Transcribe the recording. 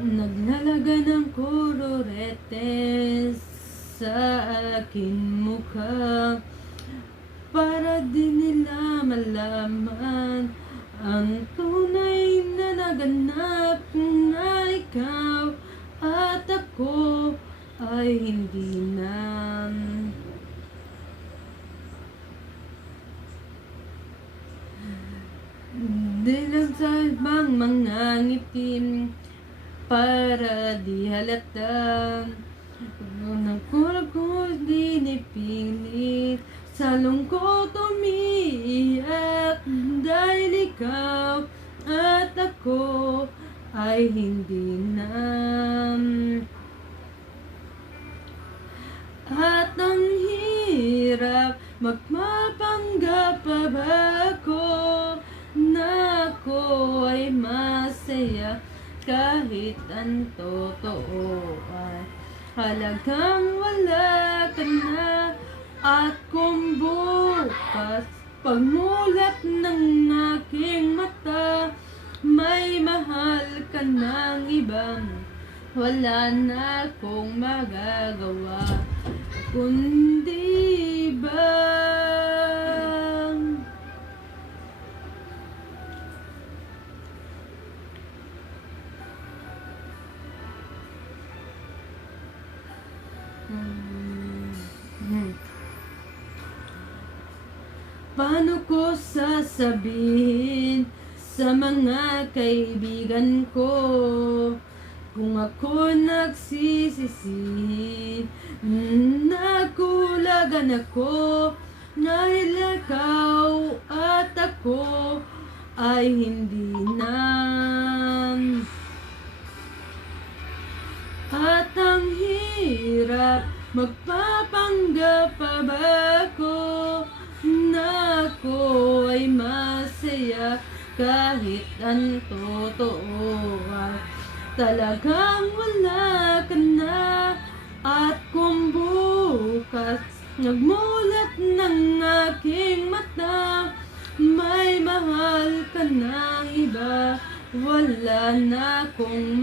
Naglalaga ng kolorete sa aking mukha para di nila malaman ang tunay na naganap na ikaw at ako ay hindi na. Dilag sa ibang mga ngitim para di halata. Unang kulap ko di nipilit, sa lungkot umiiyak dahil ikaw at ako ay hindi na. At ang hirap magpapanggap pa ba ako na ako ay masaya kahit ang totoo ay halagang wala ka na. At kung bukas pagmulat ng aking mata may mahal ka ng ibang, wala na akong magagawa kundi bang paano ko sasabihin sa mga kaibigan ko kung ako nagsisisi? Nagkulagan ako dahil ikaw at ako ay hindi na. At ang hirap magpapanggap pa ba ako na ako ay masaya kahit ang totoo ay talagang wala ka na. At kung bukas nagmulat ng aking mata may mahal ka ng iba, wala na akong